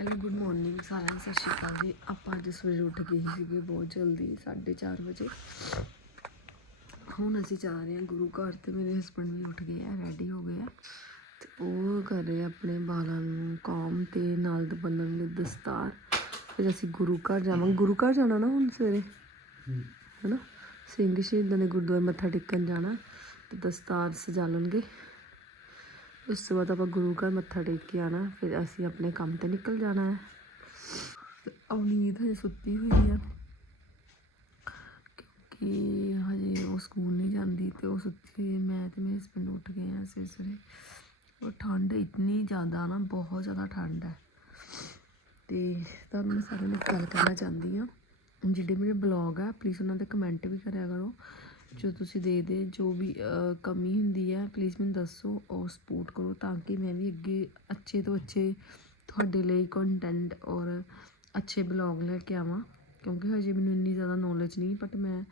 Hello good morning ਸਾਰਿਆਂ ਨੂੰ ਸਤਿ ਸ਼੍ਰੀ ਅਕਾਲ ਜੀ। ਆਪਾਂ ਅੱਜ ਸਵੇਰੇ ਉੱਠ ਗਏ ਸੀਗੇ ਬਹੁਤ ਜਲਦੀ 4:30 ਵਜੇ। ਹੁਣ ਅਸੀਂ ਜਾ ਰਹੇ ਹਾਂ ਗੁਰੂ ਘਰ ਤੇ ਮੇਰੇ ਹਸਬੰਡ ਵੀ ਉੱਠ ਗਏ ਆ ਰੈਡੀ ਹੋ ਗਏ ਆ। ਤੇ ਉਹ ਕਰ ਰਹੇ ਆਪਣੇ ਵਾਲਾਂ ਨੂੰ ਕਾਮ ਤੇ ਨਾਲ ਦੇ ਬੰਨਣ ਲਈ ਦਸਤਾਰ। ਫਿਰ ਅਸੀਂ ਗੁਰੂ ਘਰ ਜਾਵਾਂਗੇ। ਗੁਰੂ ਘਰ ਜਾਣਾ ਨਾ ਹੁਣ ਸਵੇਰੇ? ਹੈਨਾ? ਸਿੰਘ ਸ਼ਹੀਦਾਂ ਦੇ ਗੁਰਦੁਆਰੇ ਮੱਥਾ ਟੇਕਣ ਜਾਣਾ ਤੇ ਦਸਤਾਰ ਸਜਾ ਲਣਗੇ। ਉਸ ਤੋਂ ਬਾਅਦ ਆਪਾਂ ਗੁਰੂ ਘਰ ਮੱਥਾ ਟੇਕ ਕੇ ਆਣਾ ਫਿਰ ਅਸੀਂ ਆਪਣੇ ਕੰਮ ਤੇ ਨਿਕਲ ਜਾਣਾ ਹੈ। ਤੇ ਅਵਨੀਤ ਹਜੇ ਸੁੱਤੀ ਹੋਈ ਆ, ਕਿਉਂਕਿ ਹਜੇ ਉਹ ਸਕੂਲ ਨਹੀਂ ਜਾਂਦੀ ਤੇ ਉਹ ਸੁੱਤੀ ਹੋਈ ਮੈਂ ਤੇ ਮੇਰੇ ਹਸਬੰਡ ਉੱਠ ਗਏ ਆ ਸਵੇਰੇ ਸਵੇਰੇ। ਉਹ ਠੰਡ ਇਤਨੀ ਜ਼ਿਆਦਾ ਨਾ, ਬਹੁਤ ਜ਼ਿਆਦਾ ਠੰਡ ਹੈ। ਤੇ ਤੁਹਾਨੂੰ ਮੈਂ ਸਾਰਿਆਂ ਨੂੰ ਇੱਕ ਗੱਲ ਕਰਨਾ ਚਾਹੁੰਦੀ ਆ। ਜਿਹੜੇ ਮੇਰੇ ਬਲੌਗ ਆ ਪਲੀਜ਼ ਉਹਨਾਂ ਤੇ ਕਮੈਂਟ ਵੀ ਕਰਿਆ ਕਰੋ। ਜੋ ਤੁਸੀਂ ਦੇ ਦੇ, ਜੋ ਵੀ ਕਮੀ ਹੁੰਦੀ ਹੈ ਪਲੀਜ਼ ਮੈਨੂੰ ਦੱਸੋ ਔਰ ਸਪੋਰਟ ਕਰੋ ਤਾਂ ਕਿ ਮੈਂ ਵੀ ਅੱਗੇ ਅੱਛੇ ਤੋਂ ਅੱਛੇ ਤੁਹਾਡੇ ਲਈ ਕੰਟੈਂਟ ਔਰ ਅੱਛੇ ਬਲੌਗ ਲੈ ਕੇ ਆਵਾਂ। ਕਿਉਂਕਿ ਹਜੇ ਮੈਨੂੰ ਇੰਨੀ ਜ਼ਿਆਦਾ ਨੌਲੇਜ ਨਹੀਂ ਬਟ ਮੈਂ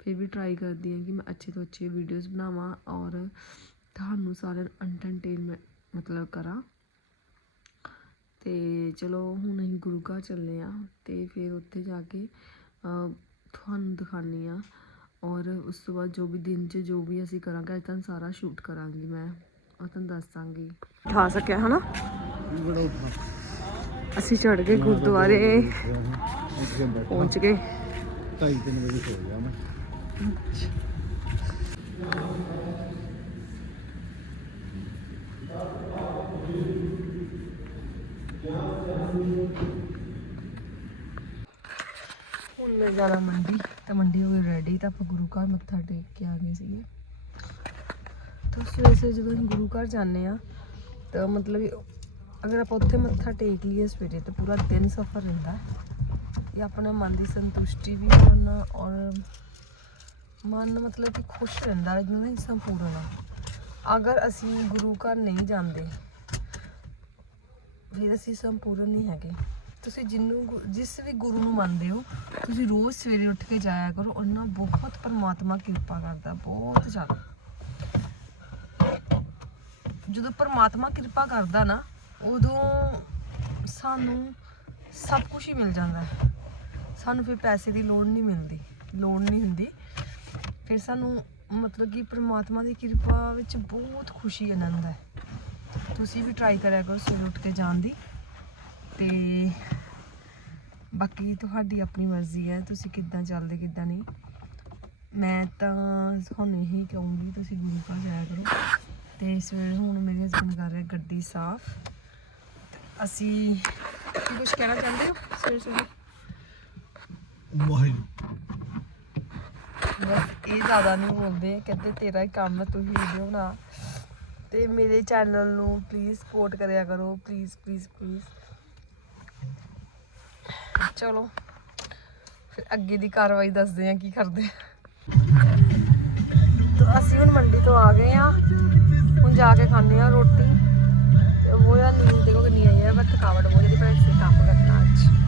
ਫਿਰ ਵੀ ਟਰਾਈ ਕਰਦੀ ਹਾਂ ਕਿ ਮੈਂ ਅੱਛੇ ਤੋਂ ਅੱਛੇ ਵੀਡੀਓਜ਼ ਬਣਾਵਾਂ ਔਰ ਤੁਹਾਨੂੰ ਸਾਰਿਆਂ ਨੂੰ ਐਂਟਰਟੇਨਮੈਂਟ ਮਤਲਬ ਕਰਾਂ। ਤੇ ਚਲੋ, ਹੁਣ ਅਸੀਂ ਗੁਰੂ ਘਰ ਚੱਲੇ ਆ ਤੇ ਫਿਰ ਉੱਥੇ ਜਾ ਕੇ ਤੁਹਾਨੂੰ ਦਿਖਾਉਂਦੀ ਆ ਔਰ ਉਸ ਤੋਂ ਬਾਅਦ ਜੋ ਵੀ ਦਿਨ 'ਚ ਜੋ ਵੀ ਅਸੀਂ ਕਰਾਂਗੇ ਅੱਜ ਤੁਹਾਨੂੰ ਸਾਰਾ ਸ਼ੂਟ ਕਰਾਂਗੀ ਮੈਂ। ਉਹ ਤੁਹਾਨੂੰ ਦੱਸਾਂਗੀ ਉਠਾ ਸਕਿਆ ਹਨਾ? ਅਸੀਂ ਚੜ ਗਏ ਗੁਰਦੁਆਰੇ। ਪਹੁੰਚ ਗਏ। ਢਾਈ ਤਿੰਨ ਵਜੇ ਸੋ ਗਿਆ ਮੈਂ। ਹੁਣ ਮੈਂ ਮੰਡੀ, ਤਾਂ ਮੰਡੀ ਹੋ ਗਈ ਰੈਡੀ ਤਾਂ ਆਪਾਂ ਗੁਰੂ ਘਰ ਮੱਥਾ ਟੇਕ ਕੇ ਆ ਗਏ ਸੀਗੇ। ਤਾਂ ਸਵੇਰੇ ਸਵੇਰੇ ਜਦੋਂ ਅਸੀਂ ਗੁਰੂ ਘਰ ਜਾਂਦੇ ਆ ਤਾਂ ਮਤਲਬ ਅਗਰ ਆਪਾਂ ਉੱਥੇ ਮੱਥਾ ਟੇਕ ਲਈਏ ਸਵੇਰੇ, ਤਾਂ ਪੂਰਾ ਦਿਨ ਸਫਰ ਰਹਿੰਦਾ। ਇਹ ਆਪਣੇ ਮਨ ਦੀ ਸੰਤੁਸ਼ਟੀ ਵੀ ਹਨ ਔਰ ਮਨ ਮਤਲਬ ਕਿ ਖੁਸ਼ ਰਹਿੰਦਾ ਹੈ ਜਿਹਨਾਂ ਦਾ ਸੰਪੂਰਨ ਆ ਅਗਰ ਅਸੀਂ ਗੁਰੂ ਘਰ ਨਹੀਂ ਜਾਂਦੇ, ਫਿਰ ਅਸੀਂ ਸੰਪੂਰਨ ਨਹੀਂ ਹੈਗੇ। ਤੁਸੀਂ ਜਿੰਨੂੰ ਜਿਸ ਵੀ ਗੁਰੂ ਨੂੰ ਮੰਨਦੇ ਹੋ, ਤੁਸੀਂ ਰੋਜ਼ ਸਵੇਰੇ ਉੱਠ ਕੇ ਜਾਇਆ ਕਰੋ, ਉਹਨਾਂ ਬਹੁਤ ਪਰਮਾਤਮਾ ਕਿਰਪਾ ਕਰਦਾ, ਬਹੁਤ ਜ਼ਿਆਦਾ। ਜਦੋਂ ਪਰਮਾਤਮਾ ਕਿਰਪਾ ਕਰਦਾ ਨਾ, ਉਦੋਂ ਸਾਨੂੰ ਸਭ ਕੁਝ ਹੀ ਮਿਲ ਜਾਂਦਾ ਹੈ। ਸਾਨੂੰ ਫਿਰ ਪੈਸੇ ਦੀ ਲੋੜ ਨਹੀਂ ਮਿਲਦੀ, ਲੋੜ ਨਹੀਂ ਹੁੰਦੀ। ਫਿਰ ਸਾਨੂੰ ਮਤਲਬ ਕਿ ਪ੍ਰਮਾਤਮਾ ਦੀ ਕਿਰਪਾ ਵਿੱਚ ਬਹੁਤ ਖੁਸ਼ੀ ਆਨੰਦ ਹੈ। ਤੁਸੀਂ ਵੀ ਟਰਾਈ ਕਰਿਆ ਕਰੋ ਸਵੇਰੇ ਉੱਠ ਕੇ ਜਾਣ ਦੀ। ਤੇ ਬਾਕੀ ਤੁਹਾਡੀ ਆਪਣੀ ਮਰਜ਼ੀ ਹੈ ਤੁਸੀਂ ਕਿੱਦਾਂ ਚੱਲਦੇ ਕਿੱਦਾਂ ਨਹੀਂ। ਮੈਂ ਤਾਂ ਤੁਹਾਨੂੰ ਇਹੀ ਕਹੂੰਗੀ ਤੁਸੀਂ ਘਰ ਜਾਇਆ ਕਰੋ। ਤੇ ਸਵੇਰੇ ਹੁਣ ਮੇਰੇ ਹਸਬੰਦ ਕਰ ਰਹੇ ਗੱਡੀ ਸਾਫ਼। ਅਸੀਂ ਕੀ ਕੁਝ ਕਹਿਣਾ ਚਾਹੁੰਦੇ ਹੋ? ਸਵੇਰੇ ਸਵੇਰੇ। ਵਾਹਿਗੁਰੂ। ਬਸ ਇਹ ਜ਼ਿਆਦਾ ਨਹੀਂ ਬੋਲਦੇ ਕਹਿੰਦੇ ਤੇਰਾ ਹੀ ਕੰਮ ਹੈ ਤੂੰ ਵੀਡੀਓ ਬਣਾ। ਤੇ ਮੇਰੇ ਚੈਨਲ ਨੂੰ ਪਲੀਜ਼ ਸਪੋਰਟ ਕਰਿਆ ਕਰੋ ਪਲੀਜ਼ ਪਲੀਜ਼ ਪਲੀਜ਼ ਚਲੋ, ਫਿਰ ਅੱਗੇ ਦੀ ਕਾਰਵਾਈ ਦੱਸਦੇ ਆ ਕੀ ਕਰਦੇ ਆ। ਤਾਂ ਅਸੀਂ ਹੁਣ ਮੰਡੀ ਤੋਂ ਆ ਗਏ ਆ ਹੁਣ ਜਾ ਕੇ ਖਾਣੇ ਆ ਰੋਟੀ। ਤੇ ਉਹ ਯਾਰ ਨੀਂਦ ਦੇਖੋ ਕਿੰਨੀ ਆਈ ਹੈ ਬਸ ਥਕਾਵਟ ਬਹੁਤ ਜਿਹਦੀ ਪਰ ਕੰਮ ਕਰਨਾ ਅੱਜ।